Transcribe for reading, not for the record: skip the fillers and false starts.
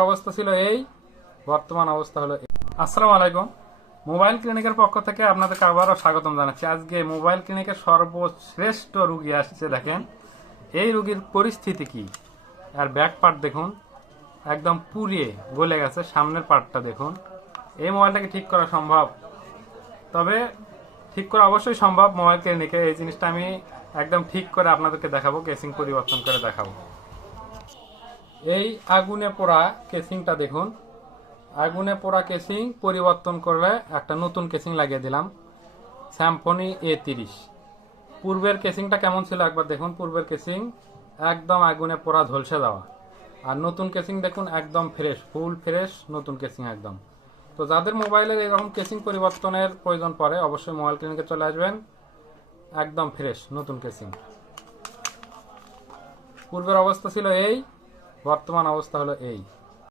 অবস্থা ছিল এই, বর্তমান অবস্থা হলো এই। আসসালামু আলাইকুম। মোবাইল ক্লিনিকের পক্ষ থেকে আপনাদেরকে আবারও স্বাগতম জানাচ্ছি। আজকে মোবাইল ক্লিনিকের সর্বশ্রেষ্ঠ রুগী আসছে। দেখেন এই রুগীর পরিস্থিতি কি। আর ব্যাক পার্ট দেখুন, একদম পুড়িয়ে গলে গেছে। সামনের পার্টটা দেখুন। এই মোবাইলটাকে ঠিক করা সম্ভব? তবে ঠিক করা অবশ্যই সম্ভব মোবাইল ক্লিনিকে। এই জিনিসটা আমি একদম ঠিক করে আপনাদেরকে দেখাবো, কেসিং পরিবর্তন করে দেখাবো। এই আগুনে পোড়া কেসিংটা দেখুন। আগুনে পোড়া কেসিং পরিবর্তন করলে একটা নতুন কেসিং লাগিয়ে দিলাম, স্যামফনি A30। পূর্বের কেসিংটা কেমন ছিল একবার দেখুন। পূর্বের কেসিং একদম আগুনে পোড়া ঝলসে দেওয়া, আর নতুন কেসিং দেখুন একদম ফ্রেশ, ফুল ফ্রেশ নতুন কেসিং একদম। তো যাদের মোবাইলের এরকম কেসিং পরিবর্তনের প্রয়োজন পড়ে অবশ্যই মোবাইল ক্লিনিকে চলে আসবেন। একদম ফ্রেশ নতুন কেসিং। পূর্বের অবস্থা ছিল এই, বর্তমান অবস্থা হলো এই।